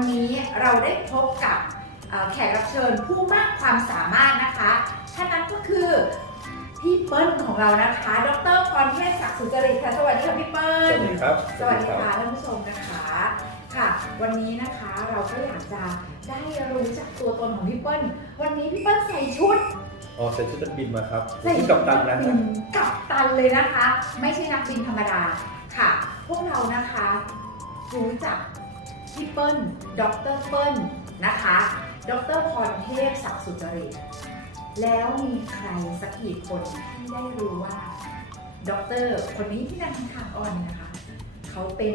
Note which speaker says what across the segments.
Speaker 1: วันนี้เราได้พบกับเอ่อแขกรับเชิญผู้มากความสามารถนะคะท่านนั้นก็คือพี่เปิ้ลของเรานะคะ ดรพรเทพศักดิ์สุจริตค่ะ สวัสดีค่ะพี่เปิ้
Speaker 2: ส
Speaker 1: ล
Speaker 2: วัสดีครับ
Speaker 1: สวัสดีค่ะท่านผู้ชมนะคะ ค่ะ วันนี้นะคะเราก็อยากจะได้รู้จักตัวตนของพี่เปิ้ล วันนี้พี่เปิ้ลใส่ชุด
Speaker 2: อ๋อใส่ชุดนักบินมาครับ
Speaker 1: ใส่
Speaker 2: ชุด
Speaker 1: ชุ
Speaker 2: กั
Speaker 1: ด
Speaker 2: ปตันนะ
Speaker 1: บิ
Speaker 2: ฮะ
Speaker 1: กับตันเลยนะคะ ไม่ใช่นักบินธรรมดา ค่ะ พวกเรานะคะรู้จัก พี่เปิ้ลดรเปิ้ลนะคะดรพรเทพศักดิ์สุจริต แล้วมีใครสักกี่คนที่ได้รู้ว่าดรคนนี้ที่นั่งข้างอ้อนนะคะ เขาเป็น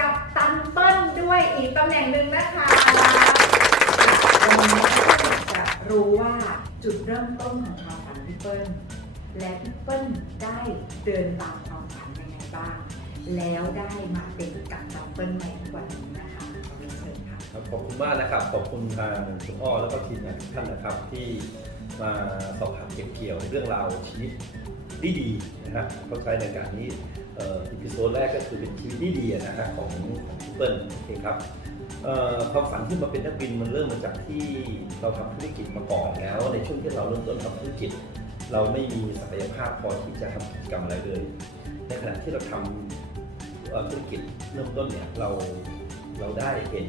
Speaker 1: กัปตันเปิ้ลด้วยอีกตำแหน่งหนึ่งนะคะวันนี้ก็อยากจะรู้ว่าจุดเริ่มต้นของความฝันพี่เปิ้ลและพี่เปิ้ลได้เดินตามความฝันยังไงบ้าง แล้วได้มาเป็นกัปตันเปิ้ลในทุกวันนี้นะ ขอ
Speaker 2: บคุณมากนะครับ ขอบคุณทางคุณอ้อแล้วก็ทีมงานทุกท่านนะครับ ที่มาสอบถามเก็บเกี่ยวเรื่องราวชีวิตดีดีๆนะฮะเขาใช้ในการนี้อีพิโซดแรกก็คือเป็นชีวิตดีดีๆนะฮะของของเปิ้ลโอเคครับความฝันที่มาเป็นนักบินมันเริ่มมาจากที่เราทำธุรกิจมาก่อนแล้ว ในช่วงที่เราเริ่มต้นทำธุรกิจ เราไม่มีศักยภาพพอที่จะทำกิจกรรมอะไรเลย ในขณะที่เราทำธุรกิจเริ่มต้นเนี่ยเราเราได้เห็น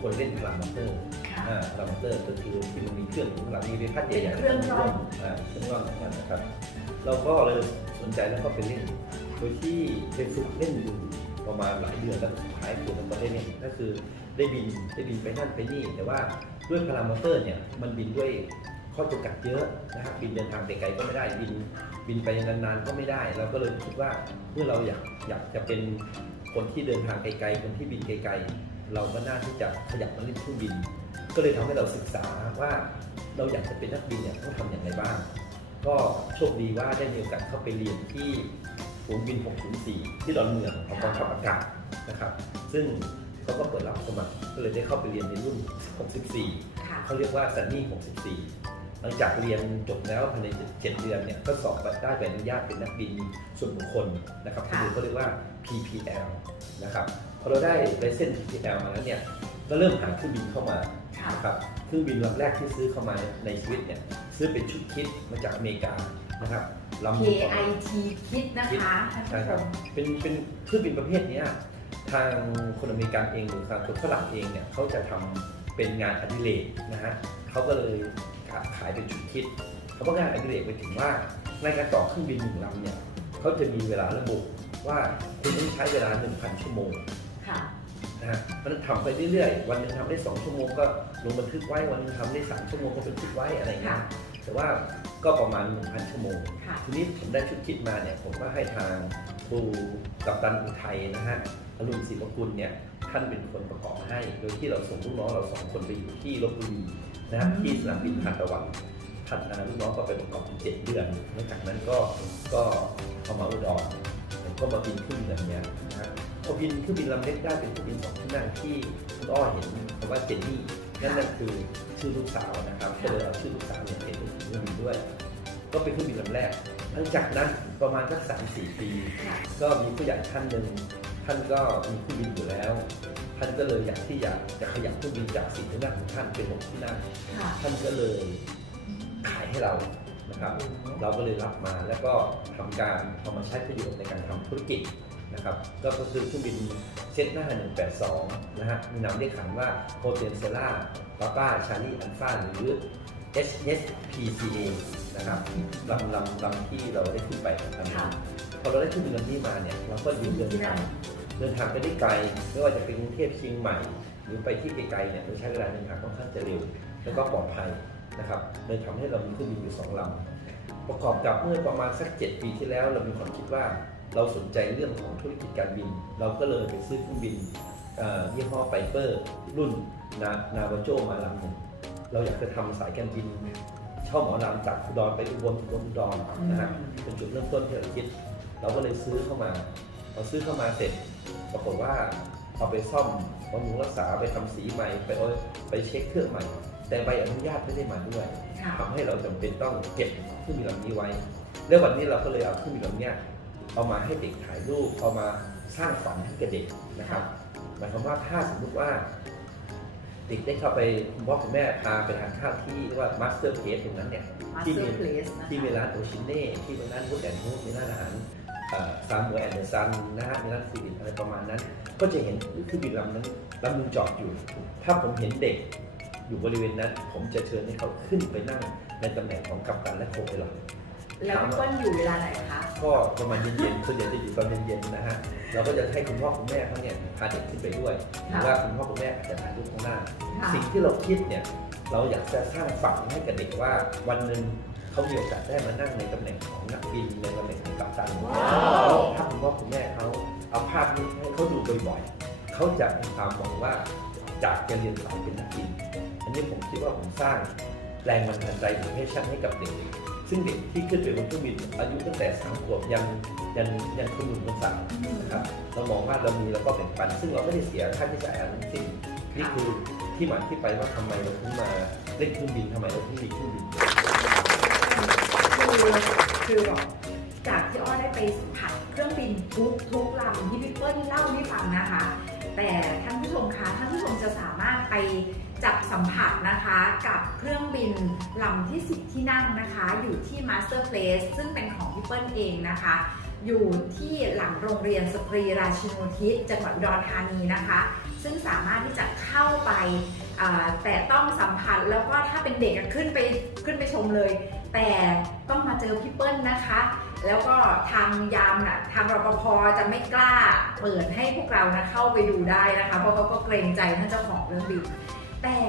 Speaker 2: คนเล่นพลังมอเตอร์อ่าพลังมอเตอร์ก็คือที่มันมีเครื่องพลังมีเป็นพัดใหญ่ๆ
Speaker 1: เป็นเครื่องร่อน
Speaker 2: อ่าเครื่องร่อนของมันนะครับ เราก็เลยสนใจแล้วก็ไปเล่น โดยที่ไปฝึกเล่นอยู่ประมาณหลายเดือนแล้วสุดท้ายคือมันก็ได้เล่นก็คือได้บินได้บินไปนั่นไปนี่ แต่ว่าด้วยพลังมอเตอร์เนี่ยมันบินด้วยข้อจำกัดเยอะนะครับบินเดินทางไกลๆก็ไม่ได้บินบินไปนานๆก็ไม่ได้ เราก็เลยคิดว่าเมื่อเราอยากอยากจะเป็นคนที่เดินทางไกลๆคนที่บินไกลๆ เราก็น่าที่จะขยับมาเล่นเครื่องบิน ก็เลยทำให้เราศึกษาว่าเราอยากจะเป็นนักบินเนี่ยต้องทำอย่างไรบ้าง ก็โชคดีว่าได้มีโอกาสเข้าไปเรียนที่ศูนย์บิน 604 ที่ดอนเมืองของกองทัพอากาศนะครับ ซึ่งเขาก็เปิดรับสมัคร ก็เลยได้เข้าไปเรียนในรุ่น 64
Speaker 1: ค่ะ
Speaker 2: เขาเรียกว่าซันนี่ 64 หลังจากเรียนจบแล้วภายใน 7 เดือนเนี่ย ก็สอบได้ใบอนุญาตเป็นนักบินส่วนบุคคลนะครับ
Speaker 1: ค่ะ
Speaker 2: คือเขาเรียกว่า PPL นะครับพ อเราได้ไลเซนส์ PPL มาแล้วเนี่ยก็เริ่มหาเครื่องบินเข้ามา
Speaker 1: ค่ะ
Speaker 2: นะครับเครื่องบินลำแรกที่ซื้อเข้ามาในชีวิตเนี่ยซื้อเป็นชุดคิดมาจากอเมริกานะครับลำหนึ่ง
Speaker 1: KIT คิดนะคะท่าน
Speaker 2: ใช่
Speaker 1: ผู้ช
Speaker 2: ครับ
Speaker 1: ม
Speaker 2: เป็นเป็นเครื่องบินประเภทเนี้ยทางคนอเมริกันเองหรือทางคนฝรั่งเองเนี่ยเขาจะทำเป็นงานอดิเรกนะฮะเขาก็เลยขายเป็นชุดคิดเขาบอกงานอดิเรกไปถึงว่าในการต่อเครื่องบินหนึ่งลำเนี่ยเขาจะมีเวลาระบุว่าคุณต้องใช้เวลา 1,000 ชั่วโมง
Speaker 1: ค่ะ
Speaker 2: นะฮะมันทำไปเรื่อยๆ วันหนึงทำได้ 2 ชั่วโมงก็ลงบันทึกไว้ วันหนึงทำได้ 3 ชั่วโมงก็บันทึกไว้อะไรเงี้ย แต่ว่าก็ประมาณ 1,000 ชั่วโมง
Speaker 1: ค่ะ
Speaker 2: ทีนี้ผมได้ชุดคิดมาเนี่ยผมก็ให้ทางครูกัปตันอุทัยนะฮะอรุณศรีประกุลเนี่ยท่านเป็นคนประกอบให้ โดยที่เราส่งลูกน้องเราสองคนไปอยู่ที่ลบบุรีนะฮะ
Speaker 1: อืม
Speaker 2: ที่สนามบินทานตะวันทัดนาลูกน้องก็ไปประกอบอยู่เจ็ดเดือนหลังจากนั้นก็ก็เอามาอุดรผมก็มาบินขึ้นแบบเนี้ยนะฮะ พอบินเครื่องบินลำเล็กได้เป็นเครื่องบินสองที่นั่งที่คุณอ้อเห็นคำว่าเจนนี่นั่นนั่นคือชื่อลูกสาวนะครับก็เลยเอาชื่อลูกสาวเนี่ยเป็นเครื่องบินด้วย ก็เป็นเครื่องบินลำแรกหลังจากนั้นประมาณสักสามสี่ปี
Speaker 1: ค่ะ
Speaker 2: ก็มีผู้ใหญ่ท่านหนึ่งทท่านก็มีเครื่องบินอยู่แล้ว ท่านก็เลยอยากที่อยากจะขยับเครื่องบินจากสี่ที่นั่งของท่านเป็นหกที่นั่ง
Speaker 1: ค่ะ
Speaker 2: ท่านก็เลยขายให้เรานะครับ เราก็เลยรับมาแล้วก็ทำการเอามาใช้ประโยชน์ในการทำธุรกิจ นะครับก็คือเครื่องบินเซตหน้า 182 นะฮะมีนามเรียกขานว่าโ o เทนเซล่าปาป้าชาลีอันฟาหรือ HSPCA นะครับลำลำลำที่เราได้ขึ้นไปทำ
Speaker 1: ค่ะ
Speaker 2: พอเราได้ขึ้นบินลำนี้มาเนี่ยเราก็ยืนเดินทางเดินทางไปได้ไกลไม่ว่าจะเป็นกรุงเทพเชียงใหม่ หรือไปที่ไกลๆเนี่ยเราใช้เวลาเดินทางค่อนข้างจะเร็วแล้วก็ปลอดภัยนะครับเลยทำให้เรามีเครื่องบินอยู่สองลำประกอบกับเมื่อประมาณสัก 7 ปีที่แล้ว เรามีความคิดว่า เราสนใจเรื่องของธุรกิจการบิน เราก็เลยไปซื้อเครื่องบินเอ่อยี่ห้อไ i เปอร์รุ่นนานาบาโจมาลำหนึ่งเราอยากจะทำสายการบินเช่าหมอลำจากอุดรไปอุบลอุบลอุดรนะฮะเป็นจุดเริ่มต้นที่เราคิด เราก็เลยซื้อเข้ามาพอซื้อเข้ามาเสร็จ ปรากฏว่าเอาไปซ่อมบำรุงรักษาไปทำสีใหม่ไปเอาไปเช็คเครื่องใหม่ แต่ใบอนุญาตไม่ได้มาด้วย
Speaker 1: ค่ะ
Speaker 2: ทำให้เราจำเป็นต้องเก็บเครื่องบินลำนี้ไว้ แล้ววันนี้เราก็เลยเอาเครื่องบินลำเนี้ย เอามาให้เด็กถ่ายรูปเอามาสร้างฝันให้กับเด็กนะครับหมายความว่าถ้าสมมุติว่า เด็กได้เข้าไปคุณพ่อคุณแม่พาไปทานข้าวที่เรียกว่ามาสเตอร์เพจตรงนั้นเนี่ยที่มี
Speaker 1: Master Place นะคะ
Speaker 2: ที่มีร้านโอชิเน่ที่มีร้านวุฒแอนด์ฮูดมีร้านอาหารซามเมอร์แอนเดอร์ซันนะฮะมีร้านซีริอะไรประมาณนั้น ก็จะเห็นเครื่องบินลำนั้นลำนึงจอดอยู่ ถ้าผมเห็นเด็กอยู่บริเวณนั้น ผมจะเชิญให้เขาขึ้นไปนั่งในตำแหน่งของกัปตันและโคไพลอต
Speaker 1: แล้วพี่เปิ้ลอยู่เวลาไหนคะ
Speaker 2: ก็ประมาณเย็นๆส่วนใหญ่จะอยู่ตอนเย็นๆนะฮะ เราก็จะให้คุณพ่อคุณแม่เขาเนี่ยพาเด็กขึ้นไปด้วยหรือว่าคุณพ่อคุณแม่อาจจะถ่ายรูปข้างหน้า
Speaker 1: ค่ะ
Speaker 2: สิ่งที่เราคิดเนี่ย เราอยากจะสร้างฝันให้กับเด็กว่า วันหนึ่งเขามีโอกาสได้มานั่งในตำแหน่งของนักบินในตำแหน่งของกัปตัน
Speaker 1: ว้าว
Speaker 2: ถ้าคุณพ่อคุณแม่เขาเอาภาพนี้ให้เขาดูบ่อยๆเขาจะมีความหวังว่าจากจะเรียนสายเป็นนักบิน อันนี้ผมคิดว่าผมสร้างแรงบันดาลใจหรือให้ชั่นให้กับเด็ก ซึ่งเด็กที่ขึ้นไปบนเครื่องบินอายุตั้งแต่สามขวบยันยันยันคนหนุ่มคนสาวนะครับเรามองว่าเรามีแล้วก็แบ่งปัน ซึ่งเราไม่ได้เสียค่าใช้จ่ายอะไรทั้งสิ้นนี่คือที่มาที่ไปว่าทำไมเราถึงมาเล่นเครื่องบินทำไมเราถึงมีเครื่องบิน
Speaker 1: คือคือแบบจากที่อ้อได้ไปสัมผัสเครื่องบินทุกทุกลำที่พี่เปิ้ลเล่าให้ฟังนะคะ แต่ท่านผู้ชมคะท่านผู้ชมจะสามารถไป จับสัมผัสนะคะกับเครื่องบินลำที่ 10 ที่นั่งนะคะ อยู่ที่ Master Place ซึ่งเป็นของพี่เปิ้ลเองนะคะ อยู่ที่หลังโรงเรียนสตรีราชินูทิศจังหวัดอุดรธานีนะคะ ซึ่งสามารถที่จะเข้าไปแต่ต้องสัมผัสแล้วก็ถ้าเป็นเด็กขึ้นไปขึ้นไปชมเลย แต่ต้องมาเจอพี่เปิ้ลนะคะ แล้วก็ทางยามน่ะทางรปภจะไม่กล้าเปิดให้พวกเรานะเข้าไปดูได้นะคะ เพราะเขาก็เกรงใจท่านเจ้าของเรื่องบิน แต่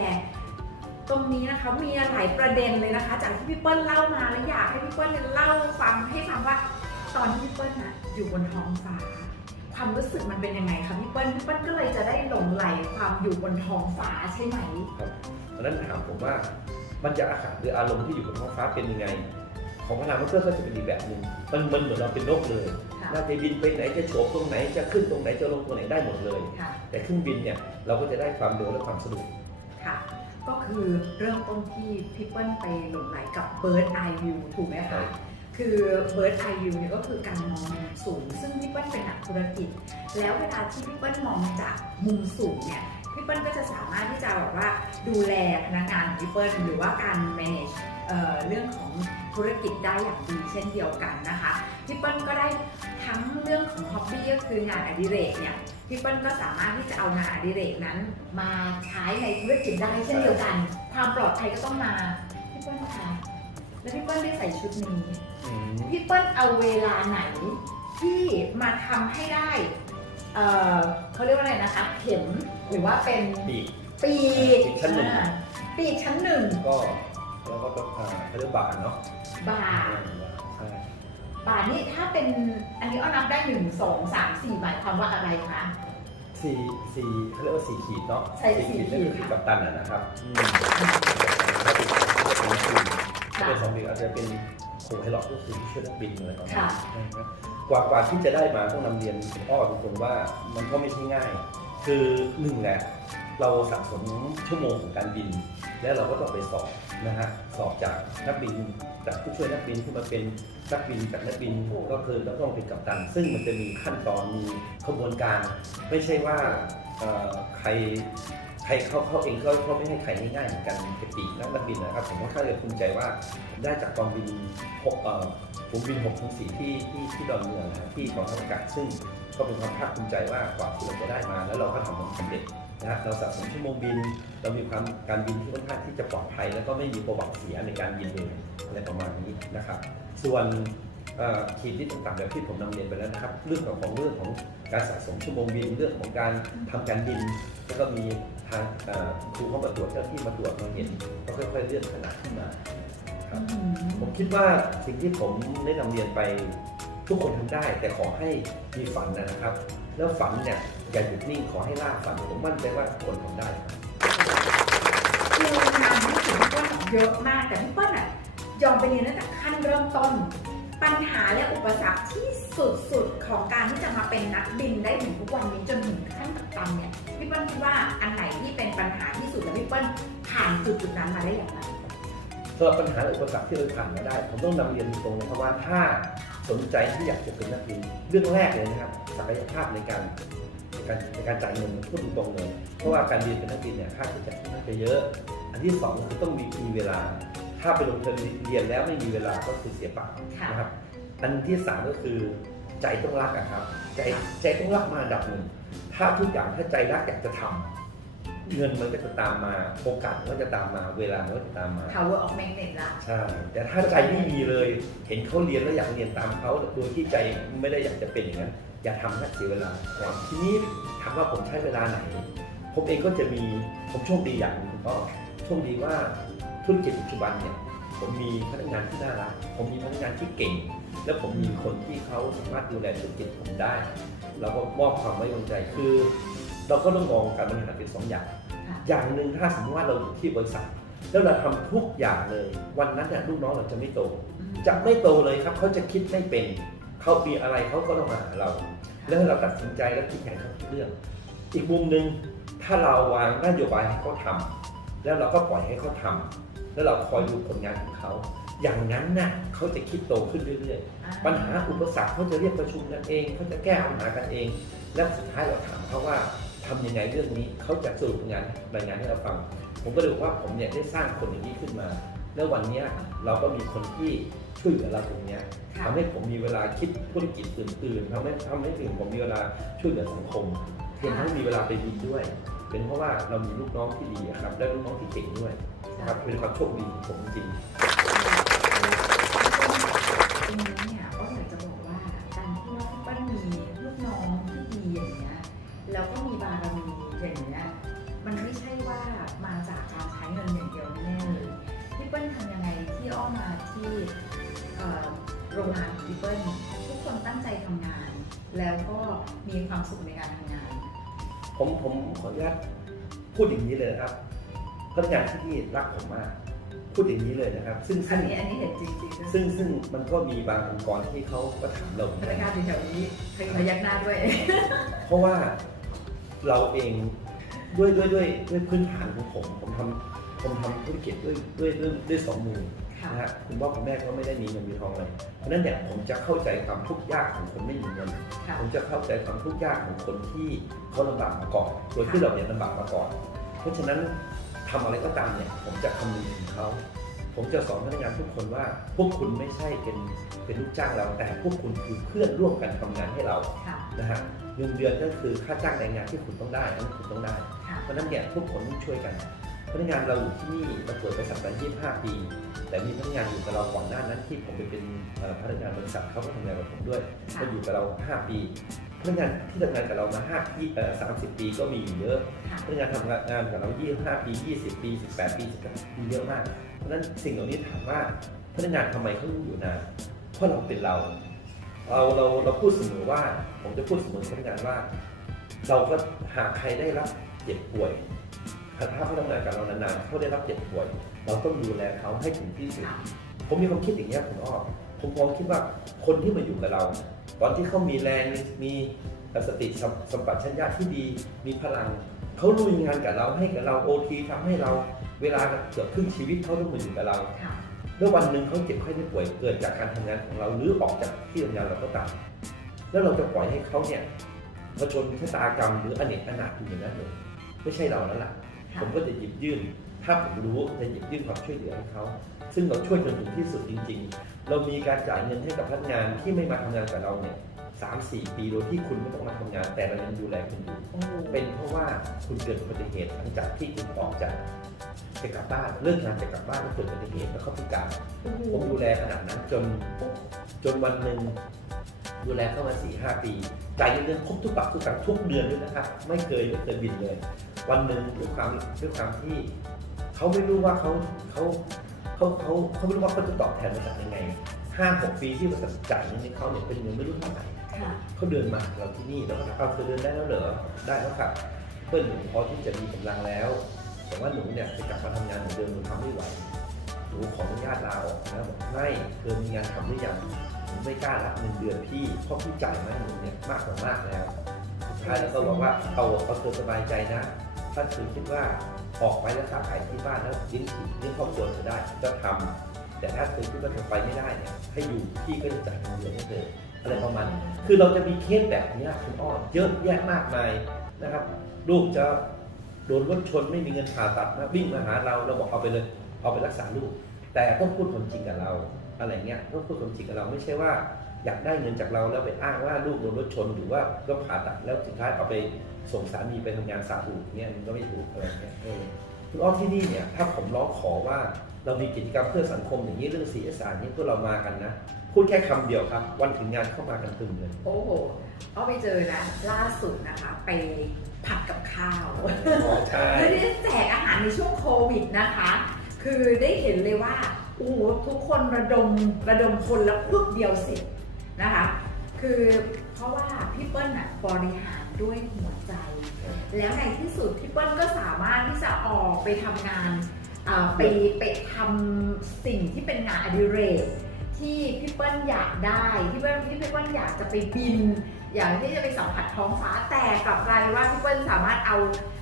Speaker 1: ตรงนี้นะคะมีหลายประเด็นเลยนะคะ จากที่พี่เปิ้ลเล่ามาแล้วอยากให้พี่เปิ้ลเนี่ยเล่าฟังให้ฟังว่าตอนที่พี่เปิ้ลน่ะอยู่บนท้องฟ้า ความรู้สึกมันเป็นยังไงคะพี่เปิ้ลพี่เปิ้ลก็เลยจะได้หลงไหลความอยู่บนท้องฟ้าใช่ไหม
Speaker 2: ครับเพราะฉะนั้นถามผมว่าบรรยากาศหรืออารมณ์ที่อยู่บนท้องฟ้าเป็นยังไง ของพระรามเตอร์ก็จะเป็นอีกแบบหนึ่งมันมันเหมือนเราเป็นนกเลย
Speaker 1: ค่ะ
Speaker 2: ว่าจะบินไปไหนจะโฉบตรงไหนจะขึ้นตรงไหนจะลงตรงไหนได้หมดเลย
Speaker 1: ค่ะ
Speaker 2: แต่เครื่องบินเนี่ยเราก็จะได้ความเร็วและความสะดวก
Speaker 1: ค่ะ ก็คือเริ่มต้นที่พี่เปิ้ลไปหลงไหลกับ Bird Eye View ถูกไหม
Speaker 2: ใช่
Speaker 1: คะ คือ Bird Eye View เนี่ยก็คือการมองมุมสูง ซึ่งพี่เปิ้ลเป็นนักธุรกิจ แล้วเวลาที่พี่เปิ้ลมองจากมุมสูงเนี่ยพี่เปิ้ลก็จะสามารถที่จะแบบว่าดูแลพนักงานของพี่เปิ้ลหรือว่าการ manage เอ่อเรื่องของธุรกิจได้อย่างดีเช่นเดียวกันนะคะ พี่เปิ้ลก็ได้ทั้งเรื่องของ hobby ก็คืองานอดิเรกเนี่ยพี่เปิ้ลก็สามารถที่จะเอางานอดิเรกนั้น มาใช้ในธุรกิจได้เช่นเดียวกัน ความปลอดภัยก็ต้องมาพี่เปิ้ลคะแล้วพี่เปิ้ลได้ใส่ชุดนี้
Speaker 2: อืม
Speaker 1: พี่เปิ้ลเอาเวลาไหนที่มาทำให้ได้เออเขาเรียกว่าอะไรนะคะ เข็มหรือว่าเป็น
Speaker 2: ปีก
Speaker 1: ปีก
Speaker 2: ปีกชั้นหนึ่ง
Speaker 1: อ่าปีกชั้นหนึ่ง
Speaker 2: ก็เราก็ต้องอ่าเขาเรียกบานเนาะ
Speaker 1: บาท
Speaker 2: ใช่
Speaker 1: บาทนี่ถ้าเป็นอันนี้อ้อนับได้หนึ่งสองสามสี่หมายความว่าอะไรคะ
Speaker 2: สี่สี่เขาเรียกว่าสี่ขีดเนาะ
Speaker 1: ใช่สี่ขีด
Speaker 2: นั่นคือ
Speaker 1: ค่ะ
Speaker 2: กัปตันอะนะครับอืมถ้าเป็นถ้าเป็นนักบินถ้าเป็นสองบินอาจจะเป็นโคไพลอตก็คือช่วยนักบินอะไรประมาณ
Speaker 1: ค่ะ
Speaker 2: นั้นนะครับกว่ากว่าที่จะได้มาต้องนำเรียนคุณอ้อตรงๆว่ามันก็ไม่ใช่ง่าย คือหนึ่งแหละเราสะสมชั่วโมงของการบิน แล้วเราก็ต้องไปสอบ นะฮะสอบจากนักบินจากผู้ช่วยนักบินขึ้นมาเป็นนักบินจากนักบินก็คือต้องเป็นกัปตัน ซึ่งมันจะมีขั้นตอนมีขบวนการ ไม่ใช่ว่าใครใครเขาเขาเองเขาเข้าไม่ให้ใครง่ายๆเหมือนกันไปปีนักบินนะครับผมก็ค่อนข้างจะภูมิใจว่าได้จากกองบินหกเอ่อผมบิน6ถึง4ที่ที่ที่ดอนเมืองนะที่กองทัพอากาศซึ่งก็เป็นความภาคภูมิใจว่ากว่าที่เราจะได้มา แล้วเราก็ทำมันสำเร็จ นะฮะเราสะสมชั่วโมงบิน เรามีความการบินที่ค่อนข้างที่จะปลอดภัย แล้วก็ไม่มีประวัติเสียในการบินเลยอะไรประมาณนี้นะครับ ส่วนเอ่อขีดที่ต่างๆแบบที่ผมนำเรียนไปแล้วนะครับ เรื่องของของเรื่องของการสะสมชั่วโมงบินเรื่องของการทำการบิน แล้วก็มีทางเอ่อครูเข้ามาตรวจเจ้าที่มาตรวจมาเห็นก็ค่อยๆเลื่อนขนาดขึ้นมาครับผมคิดว่าสิ่งที่ผมได้นำเรียนไป ทุกคนทำได้ แต่ขอให้มีฝันนะครับ แล้วฝันเนี่ยอย่าหยุดนิ่งขอให้ล่าฝันผมมั่นใจว่าทุกคนทำได้ครับ
Speaker 1: คืองานที่ถึงพี่เปิ้ลเยอะมากแต่พี่เปิ้ลอะยอมไปเรียนตั้งแต่ขั้นเริ่มต้น ปัญหาและอุปสรรคที่สุดๆของการที่จะมาเป็นนักบินได้ถึงทุกวันนี้จนถึงขั้นกัปตันเนี่ยพี่เปิ้ลคิดว่าอันไหนที่เป็นปัญหาที่สุดและพี่เปิ้ลผ่านจุดๆนั้นมาได้อย่างไร
Speaker 2: สำหรับปัญหาและอุปสรรคที่เราผ่านมาได้ ผมต้องนำเรียนตรงๆนะครับว่าถ้า สนใจที่อยากจะเป็นนักบินเรื่องแรกเลยนะครับศักยภาพในการในการในการจ่ายเงินพูดตรงๆเลยเพราะว่าการเรียนเป็นนักบินเนี่ยค่าใช้จ่ายค่อนข้างจะเยอะ อันที่สองคือต้องมีมีเวลา ถ้าไปลงทุนเรียนแล้วไม่มีเวลาก็คือเสียเปล่า
Speaker 1: ค่ะ
Speaker 2: นะครับอันที่สามก็คือใจต้องรักอะครับ ใจใจต้องรักมาอันดับหนึ่งถ้าทุกอย่างถ้าใจรักอยากจะทำ เงินมันก็จะตามมาโอกาสมันก็จะตามมาเวลามันก็จะตามมา
Speaker 1: power of magnet ละ
Speaker 2: ใช่ แต่ถ้าใจไม่มีเลย เห็นเขาเรียนแล้วอยากเรียนตามเขาโดยที่ใจไม่ได้อยากจะเป็นอย่างนั้น อย่าทำนักเสียเวลาก่อนทีนี้ถามว่าผมใช้เวลาไหน ผมเองก็จะมี ผมโชคดีอย่างหนึงคุณพ่อโชคดีว่าธุรกิจปัจจุบันเนี่ย ผมมีพนักงานที่น่ารัก ผมมีพนักงานที่เก่ง และผมมีคนที่เขาสามารถดูแลธุรกิจผมได้ เราก็มอบความไว้วางใจ คือ เราก็ต้องมองการบริหารเป็นสองอย่าง
Speaker 1: ค่ะ
Speaker 2: อย่างหนึ่งถ้าสมมติว่าเราอยู่ที่บริษัทแล้วเราทำทุกอย่างเลย วันนั้นเนี่ยลูกน้องเราจะไม่โต จะไม่โตเลยครับ เขาจะคิดไม่เป็น เขามีอะไรเขาก็ต้องมาหาเรา แล้วให้เราตัดสินใจแล้วคิดแข่งเขาทุกเรื่อง อีกมุมหนึ่งถ้าเราวางนโยบายให้เขาทำแล้วเราก็ปล่อยให้เขาทำแล้วเราคอยดูผลงานของเขาอย่างนั้นน่ะเขาจะคิดโตขึ้นเรื่อยๆ ปัญหาอุปสรรคเขาจะเรียกประชุมกันเองเขาจะแก้ปัญหากันเอง และสุดท้ายเราถามเขาว่า ทำยังไงเรื่องนี้เขาจะสรุปงานรายงานให้เราฟัง ผมก็เลยบอกว่าผมเนี่ยได้สร้างคนอย่างนี้ขึ้นมา แล้ววันเนี้ยเราก็มีคนที่ช่วยเหลือเราตรงเนี้ย
Speaker 1: ค่ะ
Speaker 2: ทำให้ผมมีเวลาคิดธุรกิจอื่นๆทำให้ทำให้ถึงผมมีเวลาช่วยเหลือสังคมรวมทั้งมีเวลาไปบินด้วย เป็นเพราะว่าเรามีลูกน้องที่ดีอะครับ และลูกน้องที่เก่งด้วยนะครับเป็นความโชคดีของผมจริง
Speaker 1: ตรง
Speaker 2: ผมผมขออนุญาตพูดอย่างนี้เลยนะครับพนักงานที่นี่รักผมมาก พูดอย่างนี้เลยนะครับ ซึ่ง
Speaker 1: อั
Speaker 2: ซึ่
Speaker 1: น
Speaker 2: ง
Speaker 1: นี้อันนี้เห็นจริงๆด้วย
Speaker 2: ซึ่งซึ่งมันก็มีบางองค์กรที่เขาก็ถามเราเหมือน
Speaker 1: พ
Speaker 2: กั
Speaker 1: นั
Speaker 2: น
Speaker 1: กงานอยู่แถวนี้พยักหน้าด้วย
Speaker 2: เพราะว่าเราเองด้วยด้วยด้วยด้วยพื้นฐานของผม ผมทำผมทำธุรกิจด้วยด้วยด้วยด้วยสองมือ
Speaker 1: ค่ะ
Speaker 2: นะฮะคุณพ่อคุณแม่ก็ไม่ได้มีเงินมีทองเลยเพราะฉะนั้นเนี่ยผมจะเข้าใจความทุกข์ยากของคนไม่มีเงิน
Speaker 1: ค่ะ
Speaker 2: ผมจะเข้าใจความทุกข์ยากของคนที่เขาลำบากมาก่อนโดยที่เราเนี่ยลำบากมาก่อน เพราะฉะนั้นทำอะไรก็ตามเนี่ยผมจะคำนึงถึงเขาผมจะสอนพนักงานทุกคนว่า พวกคุณไม่ใช่เป็นเป็นลูกจ้างเรา แต่พวกคุณคือเพื่อนร่วมกันทำงานให้เรา
Speaker 1: ค่ะ
Speaker 2: นะฮะเงินเดือนก็คือค่าจ้างแรงงานที่คุณต้องได้อันนั้นคุณต้องได้
Speaker 1: ค่ะ
Speaker 2: เพราะฉะนั้นเนี่ยทุกคนต้องช่วยกัน พนักงานเราอยู่ที่นี่เราเปิดบริษัทมา25 ปี แต่มีพนักงานอยู่กับเราก่อนหน้านั้นที่ผมไปเป็นเอ่อพนักงานบริษัทเขาก็ทำงานกับผมด้วย
Speaker 1: ค่ะ
Speaker 2: ก็อยู่กับเรา 5 ปีพนักงานที่ทำงานกับเรามา5ปีเอ่อ30ปีก็มีอยู่เยอะ
Speaker 1: ค่ะ
Speaker 2: พนักงานทำงานกับเรา 25 ปี 20 ปี 18 ปี18มีเยอะมาก เพราะฉะนั้นสิ่งเหล่านี้ถามว่าพนักงานทำไมเขาอยู่นาน เพราะเราเป็นเรา เราเราเราพูดเสมอว่า ผมจะพูดเสมอกับพนักงานว่า เราก็หากใครได้รับเจ็บป่วย ถ้าเขาทำงานกับเรานานๆเขาได้รับเจ็บป่วย เราต้องดูแลเขาให้ถึงที่สุด
Speaker 1: ค่ะ
Speaker 2: ผมมีความคิดอย่างนี้ยผมอ้อผมมองคิดว่าคนที่มาอยู่กับเรา ตอนที่เขามีแรงมีมีสติสัมสัมปชัญญะที่ดี มีพลังเขาลุยงานกับเราให้กับเราโอทีทำให้เราเวลาเกือบครึ่งชีวิตเขาต้องมาอยู่กับเรา
Speaker 1: ค่ะ
Speaker 2: แล้ววันหนึ่งเขาเจ็บไข้ได้ป่วยเกิดจากการทำงานของเราหรือออกจากที่ทำงานเราก็ตามแล้วเราจะปล่อยให้เขาเนี่ยมาชนชะตากรรมหรืออเนกอนาถอยู่อย่างนั้นเลยไม่ใช่เราแล้วล่ะ
Speaker 1: ค่ะ
Speaker 2: ผมก็จะหยิบยื่นถ้าผมรู้จะหยิบยื่นความช่วยเหลือให้เขา ซึ่งเราช่วยจนถึงที่สุดจริง ๆ เรามีการจ่ายเงินให้กับพนักงานที่ไม่มาทำงานกับเราเนี่ยสามสี่ปีโดยที่คุณไม่ต้องมาทำงาน แต่เรายังดูแลคุณอยู่
Speaker 1: โอ้โห
Speaker 2: เป็นเพราะว่าคุณเกิดอุบัติเหตุหลังจากที่คุณออกจากจะกลับบ้านเลิกงานจะกลับบ้านแล้วเกิดอุบัติเหตุแล้วเขาพิการ
Speaker 1: โอ้โห
Speaker 2: ผมดูแลขนาดนั้นจนจนวันหนึ่งดูแลเข้ามาสี่ห้าปีจ่ายเงินเดือนครบทุกปักทุกตังทุกเดือนด้วยนะครับ ไม่เคยไม่เคยบินเลย วันหนึ่งด้วยความด้วยความที่เขาไม่รู้ว่าเขาเขาเขาเขาเขาไม่รู้ว่าเขาจะตอบแทนบริษัทยังไงห้าหกปีที่บริษัทจ่ายเงินให้เขาเนี่ยเป็นเงินไม่รู้เท่าไหร่
Speaker 1: ค่ะ
Speaker 2: เขาเดินมาหาเราที่นี่แล้วก็ถามเอาเธอเดินได้แล้วเหรอได้แล้วครับเพื่อนหนูพอที่จะมีกำลังแล้ว แต่ว่าหนูเนี่ยจะกลับมาทำงานเหมือนเดิมหนูทำไม่ไหวหนูขออนุญาตลาออกนะบอกไม่เธอมีงานทำหรือยังหนูไม่กล้ารับเงินเดือนพี่เพราะพี่จ่ายมาให้หนูเนี่ยมากกว่ามากแล้วสุดท้ายแล้วก็บอกว่าเอาเอาเธอสบายใจนะ ถ้าเธอคิดว่าออกไปแล้วค้าขายที่บ้านแล้วเลี้ยงชีพเลี้ยงครอบครัวเธอได้ก็ทำแต่ถ้าเธอคิดว่าเธอไปไม่ได้เนี่ยให้อยู่พี่ก็จะจ่ายเงินให้เธออะไรประมาณคือเราจะมีเคสแบบนี้คุณอ้อเยอะแยะมากมายนะครับ ลูกจะโดนรถชนไม่มีเงินผ่าตัดนะวิ่งมาหาเราเราบอกเอาไปเลยเอาไปรักษาลูก แต่ต้องพูดความจริงกับเรา อะไรเงี้ยต้องพูดความจริงกับเราไม่ใช่ว่าอยากได้เงินจากเราแล้วไปอ้างว่าลูกโดนรถชนหรือว่าต้องผ่าตัดแล้วสุดท้ายเอาไป ส่งสามีไปทำงานซาอุเนี่ยมันก็ไม่ถูกอะไรเงี้ยเออคุณอ้อที่นี่เนี่ยถ้าผมร้องขอว่าเรามีกิจกรรมเพื่อสังคมอย่างนี้เรื่อง CSR นี้พวกเรามากันนะ พูดแค่คำเดียวครับ วันถึงงานเข้ามากันตึมเลย
Speaker 1: โอ้โหเอาไปเจอนะล่าสุดนะคะไปผัดกับข้าว
Speaker 2: อ๋อใช่
Speaker 1: ไม่ได้แจกอาหารในช่วงโควิดนะคะ คือได้เห็นเลยว่าโอ้โหทุกคนระดมระดมคนแล้วพวกเดียวเสร็จนะคะ คือเพราะว่าพี่เปิ้ลน่ะบริหารด้วยหัวใจ แล้วในที่สุดพี่เปิ้ลก็สามารถที่จะออกไปทำงานไปไปทำสิ่งที่เป็นงานอดิเรกที่พี่เปิ้ลอยากได้ที่เปิ้ลที่พี่เปิ้ลอยากจะไปบิน อยากที่จะไปสัมผัสท้องฟ้าแต่กลับกลายว่าพี่เปิ้ลสามารถเอา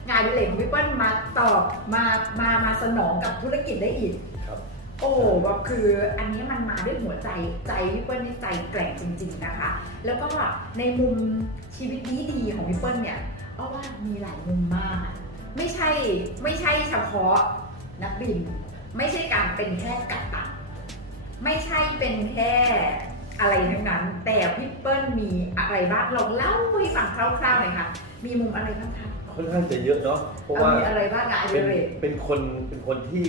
Speaker 1: งานอดิเรกของพี่เปิ้ลมาตอบมามามาสนองกับธุรกิจได้อีก โอ้แบบคืออันนี้มันมาด้วยหัวใจใจพี่เปิ้ลนี่ใจแกร่งจริง ๆนะคะ แล้วก็ในมุมชีวิตดีดีๆของพี่เปิ้ลเนี่ยเอาว่ามีหลายมุมมาก ไม่ใช่ไม่ใช่เฉพาะนักบิน ไม่ใช่การเป็นแค่กัปตันไม่ใช่เป็นแค่อะไรทั้งนั้น แต่พี่เปิ้ลมีอะไรบ้างลองเล่าให้ฟังคร่าวๆหน่อยค่ะ มีมุมอะไรบ้างคะ
Speaker 2: ค่อนข้างจะเยอะเนาะเพราะ
Speaker 1: เอา
Speaker 2: ว่า
Speaker 1: มีอะไรบ้างอะอดิ
Speaker 2: เป็น
Speaker 1: เรก
Speaker 2: เป็นคนเป็นคนที่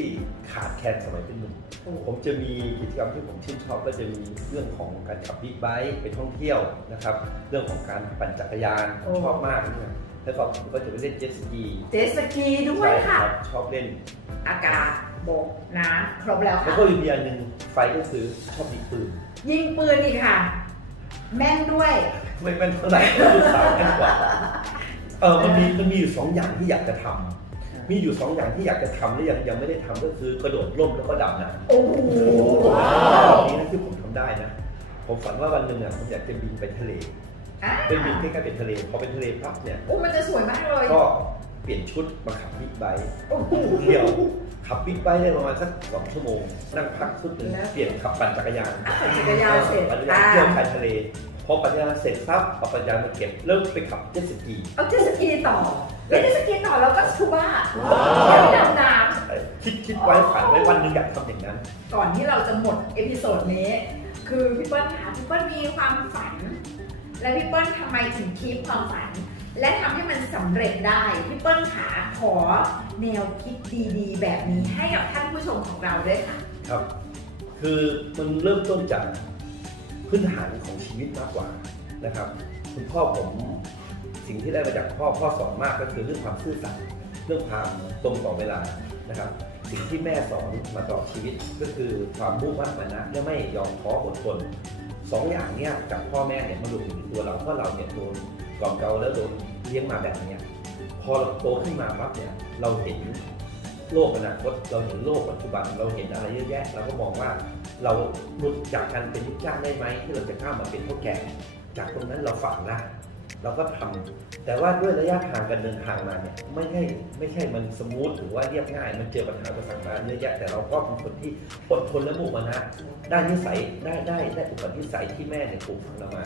Speaker 2: ขาดแคลนสมัยเป็นหนุ่ม
Speaker 1: โอ้
Speaker 2: ผมจะมีกิจกรรมที่ผมชื่นชอบก็จะมีเรื่องของการขับบิ๊กไบค์ไปท่องเที่ยวนะครับ เรื่องของการปั่นจักรยานผมชอบมากเนี่ยแล้วก็ผมก็จะไปเล่นเจ็ตสกี
Speaker 1: เจตสกีด้วย
Speaker 2: ใช่ค
Speaker 1: ค่ะ
Speaker 2: รับชอบเล่น
Speaker 1: อากาศบกน้ำครบแล้ว
Speaker 2: แล้ว
Speaker 1: ค่ะ
Speaker 2: ก็อีกอย่างหนึ่งไฟก็คือชอบยิงปืน
Speaker 1: ยิงปืนอีกค่ะ แม่นด้วย
Speaker 2: ไม่เป็นเท่าไหร่ลูกสาวแม่นกว่า เออมันมีมันมีอยู่สองอย่างที่อยากจะทำมีอยู่สองอย่างที่อยากจะทำและยังยังไม่ได้ทำก็คือกระโดดร่มแล้วก็ดำน้ำ
Speaker 1: โอ้โห
Speaker 2: นี่นะที่ผมทำได้นะ ผมฝันว่าวันหนึ่งอะผมอยากจะบินไปทะเล
Speaker 1: อะ
Speaker 2: เป็นบินใกล้ๆเป็นทะเลพอเป็นทะเลปั๊บเนี่ย
Speaker 1: โอ้มันจะสวยมากเลย
Speaker 2: ก็เปลี่ยนชุดมาขับบิ๊กไบค์
Speaker 1: โอ้โห
Speaker 2: เที่ยวขับบิ๊กไบค์ได้ประมาณสักสองชั่วโมง นั่งพักชุดหนึ่ง
Speaker 1: แล้ว
Speaker 2: เปลี่ยนขับปั่นจักรยาน
Speaker 1: อะปั่นจักรยานเสร็จ
Speaker 2: ปั่นจักรยาน
Speaker 1: อ่า
Speaker 2: เที่ยวชายทะเล พอปั่นจักรยานเสร็จปั๊บเอาปั่นจักรยานมาเก็บเริ่มไปขับเจ็ตสกี
Speaker 1: เอาเจตสกีต่อเล่นเจตสกีต่อแล้วก็สกูบ้า
Speaker 2: ว้าว
Speaker 1: แล้วดำน้
Speaker 2: เอ่อคิดคิดไว้ฝันไว้วันหนึงอยากทำอย่างนั้นำ
Speaker 1: ก่อนที่เราจะหมดเอพิโซดนี้ คือพี่เปิ้ลค่ะพี่เปิ้ลมีความฝัน และพี่เปิ้ลทำไมถึงคีปความฝัน และทำให้มันสำเร็จได้พี่เปิ้ลขาขอแนวคิดดีๆ แบบนี้ให้กับท่านผู้ชมของเราด้วยค่ะ
Speaker 2: ครับ คือมันเริ่มต้นจาก พื้นฐานของชีวิตมากกว่านะครับ คุณพ่อผมสิ่งที่ได้มาจากพ่อพ่อสอนมากก็คือเรื่องความซื่อสัตย์เรื่องความตรงต่อเวลานะครับ สิ่งที่แม่สอนมาตลอชีวิตก็คือความมุ่งมั่นมานะและไม่ยอมท้ออดทนสองอย่างเนี้ยจากพ่อแม่เนี่ยมาดูอยู่ในตัวเราเพราะเราเนี่ยโดนกล่อมเกลาแล้วโดนเลี้ยงมาแบบเนี้ยพอเราโตขึ้นมาปั๊บเนี่ยเราเห็นโลกอนาคตเราเห็นโลกปัจจุบันเราเห็นอะไรเยอะแยะเราก็มองว่า เราหลุดจากการเป็นลูกจ้างได้ไหมที่เราจะข้ามมาเป็นเท่าแก่จากตรงนั้นเราฝันละเราก็ทำแต่ว่าด้วยระยะทางการเดินทางมาเนี่ยไม่ใช่ไม่ใช่มันสมูทหรือว่าเรียบง่าย มันเจอปัญหาประสบการณ์เยอะแยะแต่เราก็เป็นคนที่อดทนและมุ่งมานะได้นิสัยได้ได้ได้อุปนิสัยที่แม่เนี่ยปลูกฝังเรามา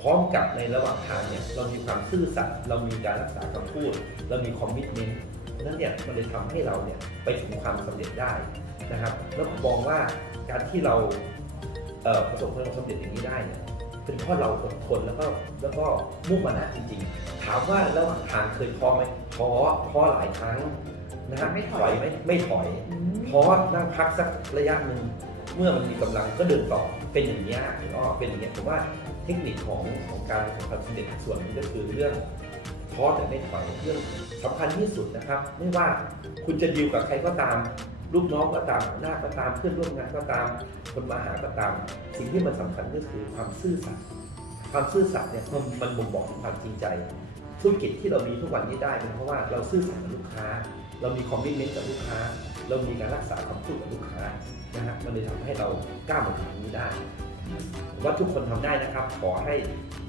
Speaker 2: พร้อมกับในระหว่างทางเนี่ยเรามีความซื่อสัตย์เรามีการรักษาคำพูดเรามีคอมมิชเมนต์นั้นเนี่ยมันเลยทำให้เราเนี่ยไปถึงความสำเร็จได้นะครับ แล้วมองว่า การที่เราเอ่อประสบความสำเร็จอย่างนี้ได้เนี่ยเป็นเพราะเราอดทนแล้วก็แล้วก็มุ่งมั่นจริงๆ ถามว่าระหว่างทางเคยท้อไหมท้อท้อหลายครั้งนะครับ
Speaker 1: ไม่ถ
Speaker 2: ถ
Speaker 1: อย
Speaker 2: อยไหมไม่ถอยท้อนั่งพักสักระยะหนึ่งเมื่อมันมีกำลังก็เดินต่อเป็นอย่างนี้ยก็เป็นอย่างเงี้ยผมว่าเทคนิคของของการประสบความสำเร็จส่วนหนึงก็คือเรื่องท้อแต่ไม่ถอยเรื่องสำคัญที่สุดนะครับ ไม่ว่าคุณจะดีลกับใครก็ตาม ลูกน้องก็ตามหน้าก็ตามเพื่อนร่วมงานก็ตามคนมาหาก็ตาม สิ่งที่มันสำคัญก็คือความซื่อสัตย์ความซื่อสัตย์เนี่ยมันมันบ่งบอกถึงความจริงใจ ธุรกิจที่เรามีทุกวันนี้ได้เป็นเพราะว่าเราซื่อสัตย์กับลูกค้า เรามีคอมมิชเมนต์กับลูกค้า เรามีการรักษาคำพูดกับลูกค้านะฮะมันเลยทำให้เราก้าวมาถึงนี้ได้ว่าทุกคนทำได้นะครับ ขอให้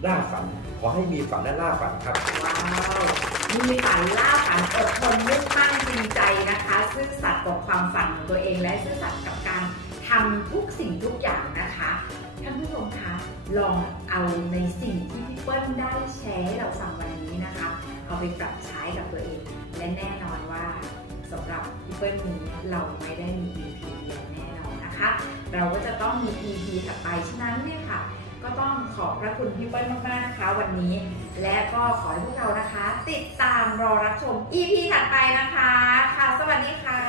Speaker 2: ล่าฝัน ขอให้มีฝันและล่าฝันครับ
Speaker 1: ว้าว มีฝันล่า ความฝันของตัวเอง และซื่อสัตย์กับการทำทุกสิ่งทุกอย่างนะคะท่านผู้ชมคะลองเอาในสิ่งที่พี่เปิ้ลได้แชร์ให้เราฟังวันนี้นะคะ เอาไปปรับใช้กับตัวเอง และแน่นอนว่าสำหรับพี่เปิ้ลนี้เราไม่ได้มี EP เดียวแน่นอนนะคะ เราก็จะต้องมี EP ถัดไปฉะนั้นเนี่ยค่ะ ก็ต้องขอบพระคุณพี่เปิ้ลมากๆนะคะวันนี้ และก็ขอให้พวกเรานะคะ ติดตามรอรับชม EP ถัดไปนะคะ ค่ะ สวัสดีค่ะ